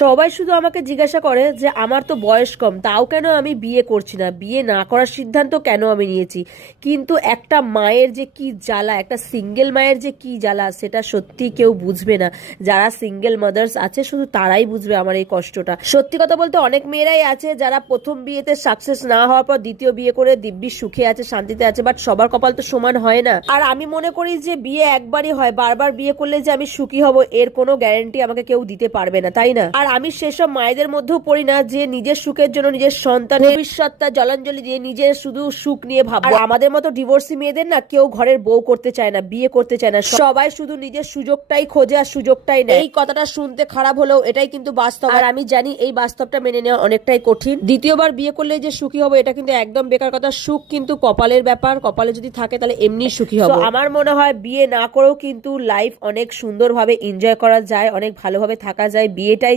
সবাই শুধু আমাকে জিজ্ঞাসা করে যে আমার তো বয়স কম, তাও কেন আমি বিয়ে করছি না, বিয়ে না করার সিদ্ধান্ত কেন আমি নিয়েছি। কিন্তু একটা মায়ের যে কি জ্বালা, একটা সিঙ্গেল মায়ের যে কি জ্বালা, সেটা সত্যি কেউ বুঝবে না। যারা সিঙ্গেল মাদার্স আছে শুধু তারাই বুঝবে আমার এই কষ্টটা। সত্যি কথা বলতে অনেক মেয়েরাই আছে যারা প্রথম বিয়েতে সাকসেস না হওয়ার পর দ্বিতীয় বিয়ে করে দিব্যি সুখে আছে, শান্তিতে আছে, বাট সবার কপাল তো সমান হয় না। আর আমি মনে করি যে বিয়ে একবারই হয়, বারবার বিয়ে করলে যে আমি সুখী হব এর কোনো গ্যারান্টি আমাকে কেউ দিতে পারবে না, তাই না? আর আমি সেসব মায়েদের মধ্যেও পড়ি না যে নিজের সুখের জন্য নিজের সন্তানের ভবিষ্যৎটা জলাঞ্জলি দিয়ে নিজের শুধু সুখ নিয়ে ভাববো। আর আমাদের মতো ডিভোর্সি মেয়েদের না কেউ ঘরের বউ করতে চায় না, বিয়ে করতে চায় না, সবাই শুধু নিজের সুযোগটাই খোঁজে আর সুযোগটাই নেয়। এই কথাটা শুনতে খারাপ হলেও এটাই কিন্তু বাস্তব। আর আমি জানি এই বাস্তবটা মেনে নেওয়া অনেকটাই কঠিন। দ্বিতীয়বার বিয়ে করলে যে সুখী হবে এটা কিন্তু একদম বেকার কথা। সুখ কিন্তু কপালের ব্যাপার, কপালে যদি থাকে তাহলে এমনি সুখী হবে। আমার মনে হয় বিয়ে না করেও কিন্তু লাইফ অনেক সুন্দরভাবে এনজয় করা যায়, অনেক ভালোভাবে থাকা যায়। বিয়েটাই